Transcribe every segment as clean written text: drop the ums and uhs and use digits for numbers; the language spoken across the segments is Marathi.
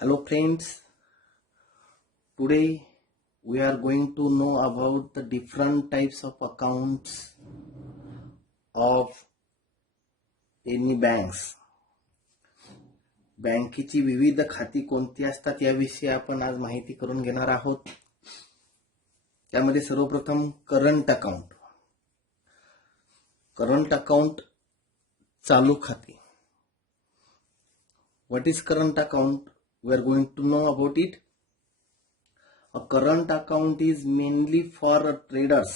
Hello friends, today we are going to know about the different types of accounts of any banks. बँकेची विविध खाती कोणती असतात याविषयी आपण आज माहिती करून घेणार आहोत. त्यामध्ये सर्वप्रथम करंट अकाउंट. करंट अकाउंट चालू खाते. What is current account? We are going to know about it. A current account is mainly for traders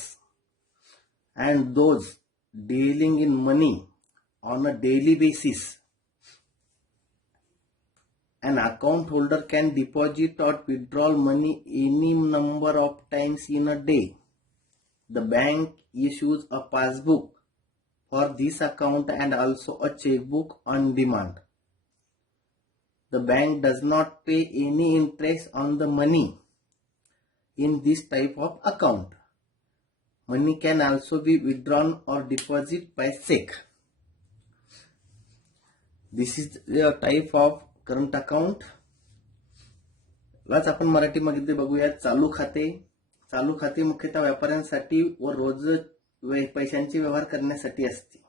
and those dealing in money on a daily basis. An account holder can deposit or withdraw money any number of times in a day. The bank issues a passbook for this account and also a checkbook on demand. The bank does not pay any interest on the money in this type of account. Money can also be withdrawn or deposited by check. This is the type of current account. लाच आपण मराठीमध्ये बघूया चालू खाते. चालू खाते मुख्यतः व्यापाऱ्यांसाठी व रोज पैशांचे व्यवहार करण्यासाठी असते.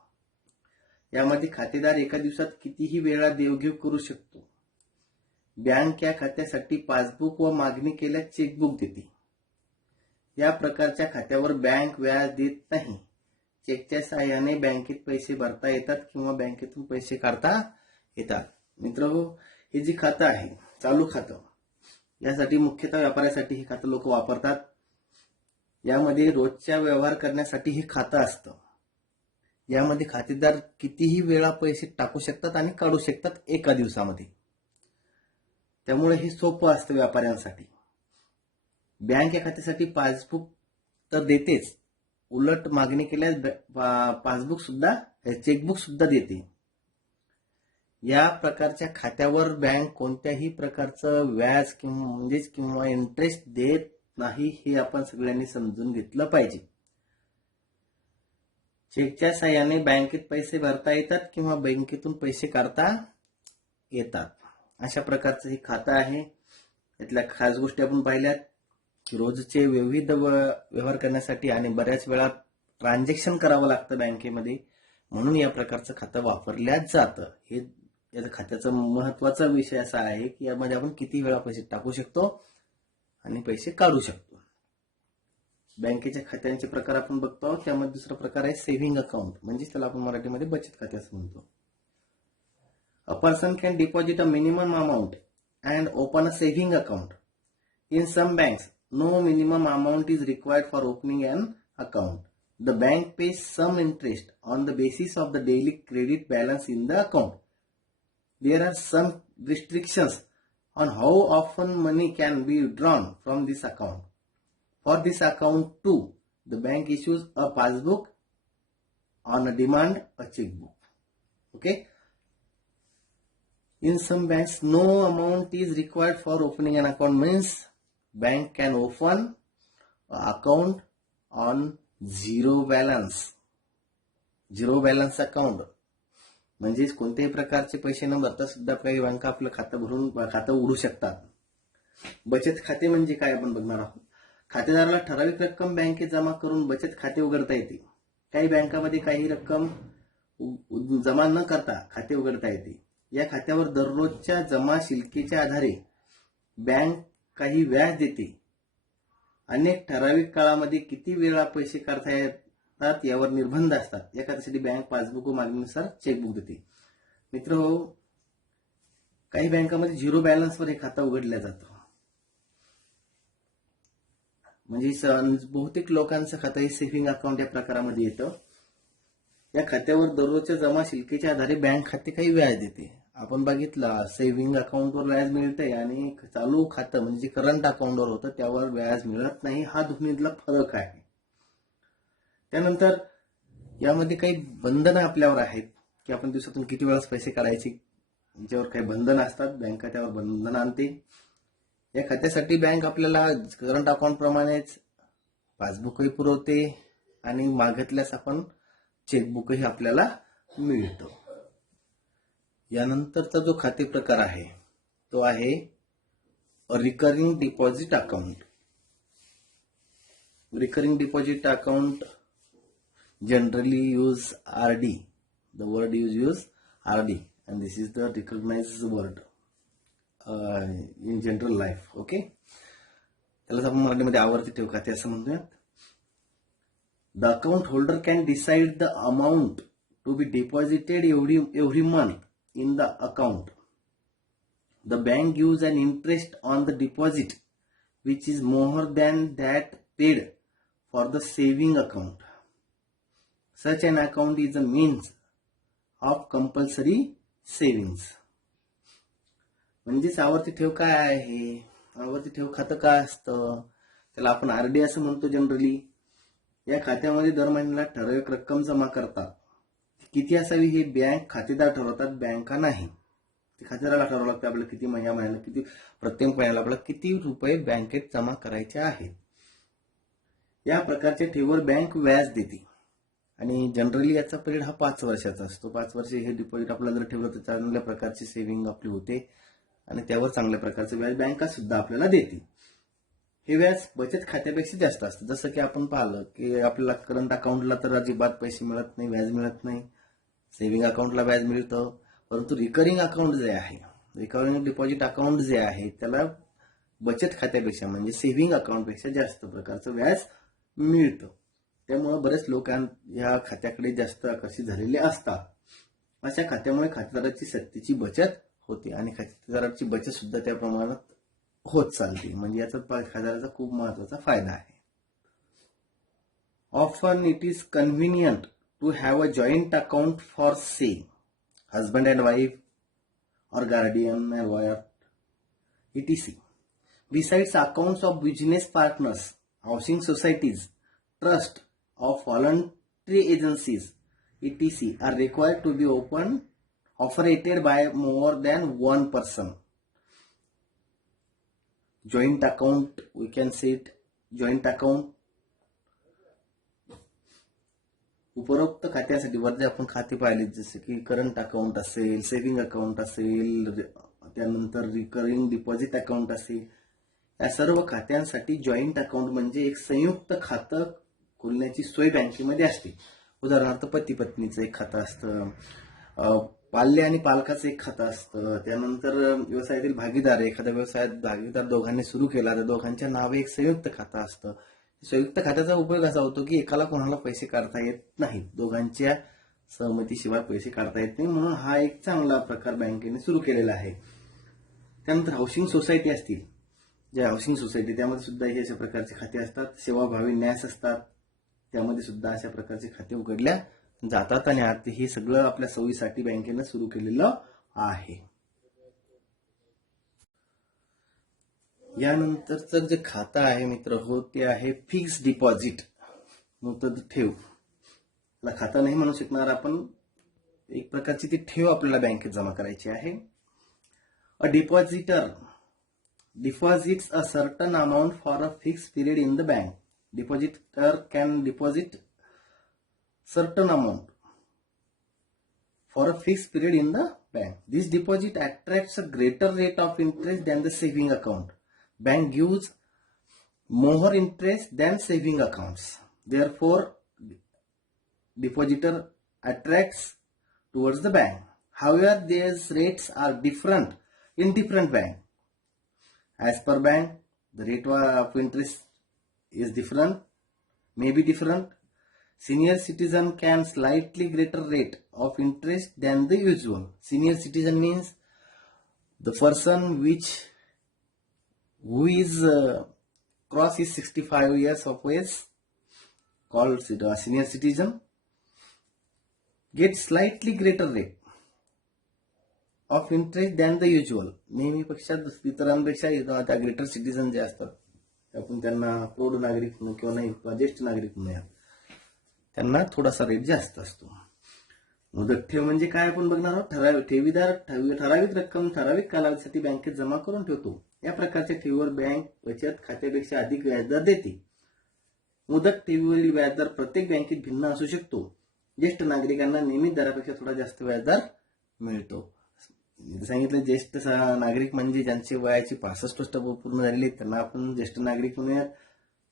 यामध्ये खातेदार एका दिवसात कितीही वेळा देवघेव करू शकतो. बँक या खात्यासाठी पासबुक व मागणी केल्यास चेकबुक देते. या प्रकारच्या खात्यावर बँक व्याज देत नाही. चेकच्या सहाय्याने बँकेत पैसे भरता येतात किंवा बँकेतून पैसे काढता येतात. मित्रांनो, हे जी खातं आहे चालू खातं, यासाठी मुख्यतः व्यापाऱ्यासाठी हे खातं लोक वापरतात. यामध्ये रोजच्या व्यवहार करण्यासाठी हे खातं असतं. यामध्ये खातेदार कितीही वेळा पैसे टाकू शकतात आणि काढू शकतात एका दिवसामध्ये. त्यामुळे हे सोपं असतं व्यापाऱ्यांसाठी. बँक या खात्यासाठी पासबुक तर देतेच, उलट मागणी केल्यास पासबुक सुद्धा चेकबुक सुद्धा देते. या प्रकारच्या खात्यावर बँक कोणत्याही प्रकारचं व्याज किंवा इंटरेस्ट देत नाही, हे आपण सगळ्यांनी समजून घेतलं पाहिजे. चेकच्या साहाय्याने बँकेत पैसे भरता येतात किंवा बँकेतून पैसे काढता येतात. अशा प्रकारचं हे खातं आहे. यातल्या खास गोष्टी आपण पाहिल्यात. रोजचे विविध व्यवहार करण्यासाठी आणि बऱ्याच वेळा ट्रान्झॅक्शन करावं लागतं बँकेमध्ये, म्हणून या प्रकारचं खातं वापरल्या जातं. हे या खात्याचा महत्वाचा विषय असा आहे की यामध्ये आपण किती वेळा पैसे टाकू शकतो आणि पैसे काढू शकतो. बँकेच्या खात्यांचे प्रकार आपण बघतो. त्यामध्ये दुसरा प्रकार आहे सेव्हिंग अकाउंट, म्हणजे त्याला आपण मराठीमध्ये बचत खाते असं म्हणतो. A person can deposit a minimum amount and open a saving account. In some banks, no minimum amount is required for opening an account. The bank pays some interest on the basis of the daily credit balance in the account. There are some restrictions on how often money can be withdrawn from this account. For this account too, the bank issues a passbook, on a demand a checkbook. Okay. In some banks, no amount is required for opening an account, means bank can open an account on zero balance. Zero balance account म्हणजे कोणत्याही प्रकारचे पैसे न भरता सुद्धा काही बँका आपलं खातं उघडू शकतात. बचत खाते म्हणजे काय आपण बघणार आहोत. खातेदाराला ठराविक रक्कम बँकेत जमा करून बचत खाते उघडता येते. काही बँकांमध्ये काही रक्कम जमा न करता खाते उघडता येते. या खात्यावर दररोजच्या जमा शिल्लकीच्या आधारे बँक काही व्याज देते. अनेक ठराविक काळामध्ये किती वेळा पैसे काढता येतात यावर निर्बंध असतात. या खात्यासाठी बँक पासबुक व मागणीनुसार चेकबुक देते. मित्र, काही बँकांमध्ये झिरो बॅलन्सवर हे खातं उघडलं जातं. म्हणजे बहुतेक लोकांचं खातं हे सेव्हिंग अकाउंट या प्रकारामध्ये येतं. या खात्यावर दररोजच्या जमा शिल्लकीच्या आधारे बँक खाते काही व्याज देते. आपण बघितलं, सेव्हिंग अकाउंटवर व्याज मिळते आणि चालू खातं म्हणजे करंट अकाउंटवर होतं त्यावर व्याज मिळत नाही. हा दोन्हीतला फरक आहे. त्यानंतर यामध्ये काही बंधनं आपल्यावर आहेत की आपण दिवसातून किती वेळा पैसे काढायचे, याच्यावर काही बंधनं असतात. बँक त्यावर बंधनं आणते. या खात्यासाठी बँक आपल्याला करंट अकाउंट प्रमाणेच पासबुकही पुरवते आणि मागितल्यास आपण चेकबुकही आपल्याला मिळतं. यानंतरचा जो खाते प्रकार आहे तो आहे recurring deposit account. Recurring deposit account generally use RD. The word use RD, and this is the recognized word in general life. Okay, त्यालाच आपण मराठीमध्ये आवर्ती ठेव खाते असं म्हणूयात. The account holder can decide the amount to be deposited every month in the account. The bank gives an interest on the deposit which is more than that paid for the saving account. Such an account is a means of compulsory savings. म्हणजेच आवर्ती ठेव काय आहे? आवर्ती ठेव खातं काय असतं? त्याला आपण आरडी असं म्हणतो जनरली. या खात्यामध्ये दर महिन्याला ठराविक रक्कम जमा करतात. किती असावी हे बँक खातेदार ठरवतात, बँका नाही. खातेदाराला ठरवावं लागतं आपल्याला किती महिन्याला किती प्रत्येक महिन्याला आपल्याला किती रुपये बँकेत जमा करायचे आहेत. या प्रकारच्या ठेवीवर बँक व्याज देते आणि जनरली याचा पिरियड हा 5 वर्षाचा असतो. 5 वर्ष हे डिपॉझिट आपल्याला जर ठेवलं तर चांगल्या प्रकारची सेव्हिंग आपली होते आणि त्यावर चांगल्या प्रकारचं व्याज बँका सुद्धा आपल्याला देते. हे व्याज बचत खात्यापेक्षा जास्त असतं. जसं की आपण पाहिलं की आपल्याला करंट अकाउंटला तर अजिबात पैसे मिळत नाही, व्याज मिळत नाही. सेव्हिंग अकाउंटला व्याज मिळतं, परंतु रिकरिंग अकाउंट जे आहे, रिकरिंग डिपॉझिट अकाउंट जे आहे त्याला बचत खात्यापेक्षा म्हणजे सेव्हिंग अकाउंटपेक्षा जास्त प्रकारचं व्याज मिळतं. त्यामुळे बरेच लोक या खात्याकडे जास्त आकर्षित झालेले असतात. अशा खात्यामुळे खातेदाराची सक्तीची बचत होते आणि खातेदाराची बचत सुद्धा त्या प्रमाणात होत चालते. म्हणजे याचा खातेदाराचा खूप महत्वाचा फायदा आहे. Often it is convenient to have a joint account for say husband and wife or guardian and lawyer, etc. Besides, accounts of business partners, housing societies, trust of voluntary agencies, etc. are required to be operated by more than one person. Joint account, we can say it, joint account. उपरोक्त खात्यासाठी वरती आपण खाते पाहिले जसे की करंट अकाउंट असेल, सेव्हिंग अकाउंट असेल, त्यानंतर रिकरिंग डिपॉझिट अकाउंट असेल, या सर्व खात्यांसाठी जॉईंट अकाउंट म्हणजे एक संयुक्त खातं खोलण्याची सोय बँकेमध्ये असते. उदाहरणार्थ पती पत्नीचं एक खातं असतं, पाल्य आणि पालकाचं एक खातं असतं, त्यानंतर व्यवसायातील भागीदार, एखाद्या व्यवसायात भागीदार दोघांनी सुरू केला तर दोघांच्या नावे एक संयुक्त खातं असतं. संयुक्त खात्याचा उपयोग असा होतो की एकाला कोणाला पैसे काढता येत नाहीत, दोघांच्या सहमतीशिवाय पैसे काढता येत नाही, म्हणून हा एक चांगला प्रकार बँकेने सुरू केलेला आहे. त्यानंतर हाऊसिंग सोसायटी असतील, ज्या हाऊसिंग सोसायटी त्यामध्ये सुद्धा हे अशा प्रकारचे खाते असतात. सेवाभावी न्यास असतात, त्यामध्ये सुद्धा अशा प्रकारचे खाते उघडल्या जातात आणि आता हे सगळं आपल्या सोयीसाठी बँकेनं सुरू केलेलं आहे. यानंतरचं जे खातं आहे मित्र हो ते आहे फिक्स डिपॉझिट, मुदत ठेव. त्याला खातं नाही म्हणू शकणार आपण, एक प्रकारची ती ठेव आपल्याला बँकेत जमा करायची आहे. A depositor deposits a certain amount for a fix period in the bank. Depositor can deposit certain amount for a fixed period in the bank. This deposit attracts a greater rate of interest than the saving account. Bank gives more interest than saving accounts. Therefore, depositor attracts towards the bank. However, these rates are different in different banks. As per bank, the rate of interest is different, may be different. Senior citizen can slightly greater rate of interest than the usual. Senior citizen means the person who is crosses 65 years of age, called a senior citizen, gets slightly greater rate of interest than the usual. नेहमीपेक्षा इतरांपेक्षा त्या ग्रेटर सिटीजन जे असतात आपण त्यांना प्रौढ नागरिक किंवा नाही ज्येष्ठ नागरिक म्हणूया, त्यांना थोडासा रेट जास्त असतो. मुदत ठेव म्हणजे काय आपण बघणार आहोत. ठेवीदार ठराविक रक्कम ठराविक कालावधीसाठी बँकेत जमा करून ठेवतो. या प्रकारच्या ठेवीवर बँक बचत खात्यापेक्षा अधिक व्याजदर देते. मुदत ठेवीवरील व्याजदर प्रत्येक बँकेत भिन्न असू शकतो. ज्येष्ठ नागरिकांना नियमित दरापेक्षा थोडा जास्त व्याजदर मिळतो. सांगितलं ज्येष्ठ नागरिक म्हणजे ज्यांचे वयाची 65 वर्ष पूर्ण झालेली आहेत त्यांना आपण ज्येष्ठ नागरिक म्हणूयात.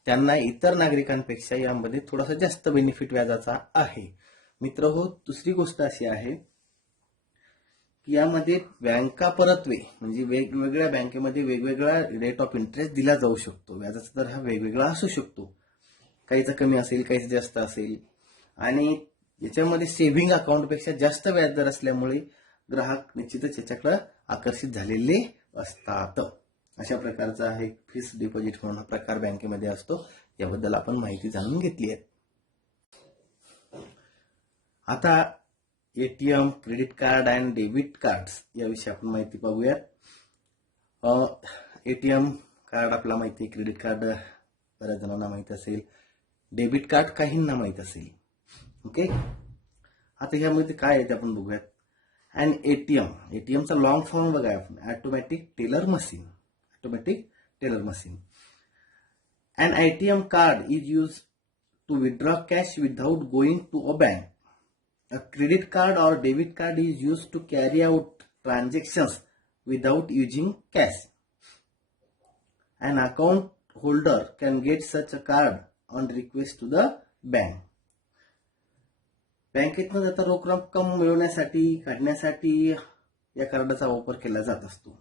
त्यांना इतर नागरिकांपेक्षा यामध्ये थोडासा जास्त बेनिफिट व्याजाचा आहे. मित्रहो, दुसरी गोष्ट अशी आहे की यामध्ये बँका परतवे म्हणजे वेगवेगळ्या बँकेमध्ये वेगवेगळा रेट ऑफ इंटरेस्ट दिला जाऊ शकतो. व्याजाचा दर हा वेगवेगळा असू शकतो. काहीचा कमी असेल, काहीचा जास्त असेल. आणि याच्यामध्ये सेव्हिंग अकाउंटपेक्षा जास्त व्याजदर असल्यामुळे ग्राहक निश्चितच याच्याकडे आकर्षित झालेले असतात. अशा प्रकारचा हा एक फिक्स्ड डिपॉझिट म्हणून हा प्रकार बँकेमध्ये असतो. याबद्दल आपण माहिती जाणून घेतली आहे. आता ATM, credit card and debit cards याविषयी आपण माहिती पाहूयात. एटीएम कार्ड आपल्याला माहिती आहे, क्रेडिट कार्ड बऱ्याच जणांना माहिती असेल, डेबिट कार्ड काहींना माहित असेल. ओके, आता यामध्ये काय आहे ते आपण बघूयात. अँड एटीएमचा लॉंग फॉर्म बघा आपण, automatic teller machine. An ATM card is used to withdraw cash without going to a bank. A credit card or debit card is used to carry out transactions without using cash. An account holder can get such a card on request to the bank. बँकेतनं आता रोख रक्कम मिळवण्यासाठी, काढण्यासाठी या कार्डाचा वापर केला जात असतो.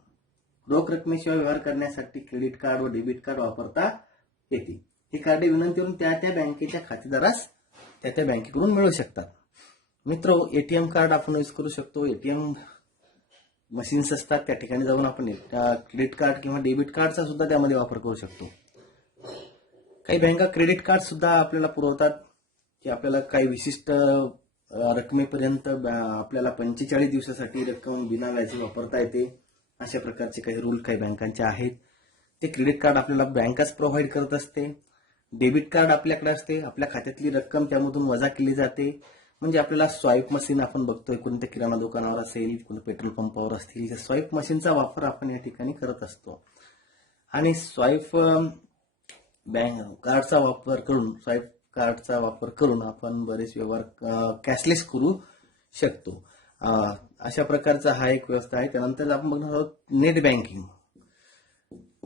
रोख रकमेशिवाय व्यवहार करण्यासाठी क्रेडिट कार्ड व डेबिट कार्ड वापरता येते. हे कार्ड विनंतीवरून त्या बँकेच्या खातेदारास त्या बँकेकडून मिळू शकतात. मित्र, एटीएम कार्ड आपण यूज करू शकतो. एटीएम मशीन्स असतात त्या ठिकाणी जाऊन आपण क्रेडिट कार्ड किंवा डेबिट कार्डचा सुद्धा त्यामध्ये वापर करू शकतो. काही बँका क्रेडिट कार्ड सुद्धा आपल्याला पुरवतात की आपल्याला काही विशिष्ट रकमेपर्यंत आपल्याला 45 दिवसासाठी रक्कम बिना व्याजी वापरता येते. अशा प्रकारचे काही रूल काही बँकांचे आहेत. ते क्रेडिट कार्ड आपल्याला बँकाच प्रोव्हाइड करत असते. डेबिट कार्ड आपल्याकडे असते, आपल्या खात्यातली रक्कम त्यामधून वजा केली जाते. म्हणजे आपल्याला स्वाईप मशीन आपण बघतोय, कोणत्या किराणा दुकानावर असेल, कोणत्या पेट्रोल पंपावर असतील, त्या स्वाईप मशीनचा वापर आपण या ठिकाणी करत असतो. आणि स्वाईप कार्डचा वापर करून आपण बरेच व्यवहार कॅशलेस करू शकतो. अशा प्रकारचा हा एक व्यवस्था आहे. त्यानंतर आपण बघणार आहोत नेट बँकिंग.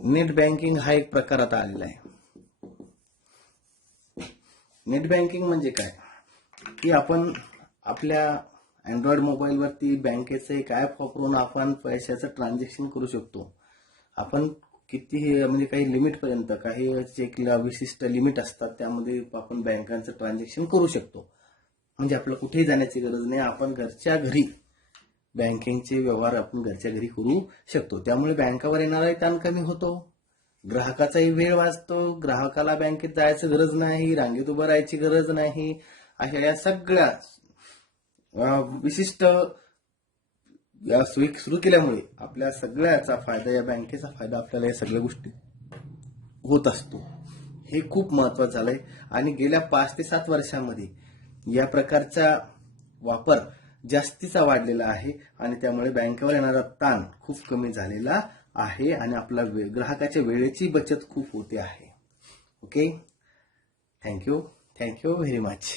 नेट बँकिंग हा एक प्रकार आता आलेला आहे. नेट बँकिंग म्हणजे काय की आपण आपल्या अँड्रॉइड मोबाईलवरती बँकेचं एक ॲप वापरून आपण पैशाचं ट्रान्झॅक्शन करू शकतो. आपण कितीही म्हणजे काही लिमिटपर्यंत, काही एक विशिष्ट लिमिट असतात त्यामध्ये आपण बँकांचं ट्रान्झॅक्शन करू शकतो. म्हणजे आपल्याला कुठेही जाण्याची गरज नाही. आपण घरच्या घरी बँकिंगचे व्यवहार आपण घरच्या घरी करू शकतो. त्यामुळे बँकावर येणाराही ताण कमी होतो, ग्राहकाचाही वेळ वाचतो, ग्राहकाला बँकेत जायची गरज नाही, रांगेत उभं राहायची गरज नाही. अशा या सगळ्या विशिष्ट सोयी सुरू केल्यामुळे आपल्या सगळ्याचा फायदा, या बँकेचा फायदा आपल्याला या सगळ्या गोष्टी होत असतो. हे खूप महत्वाचं झालंय. आणि गेल्या 5 ते 7 वर्षांमध्ये या प्रकारचा वापर जास्तीचा वाढलेला आहे आणि त्यामुळे बँकेवर येणारा ताण खूप कमी झालेला आहे आणि आपला ग्राहकाच्या वेळेची बचत खूप होते आहे. Okay, thank you very much.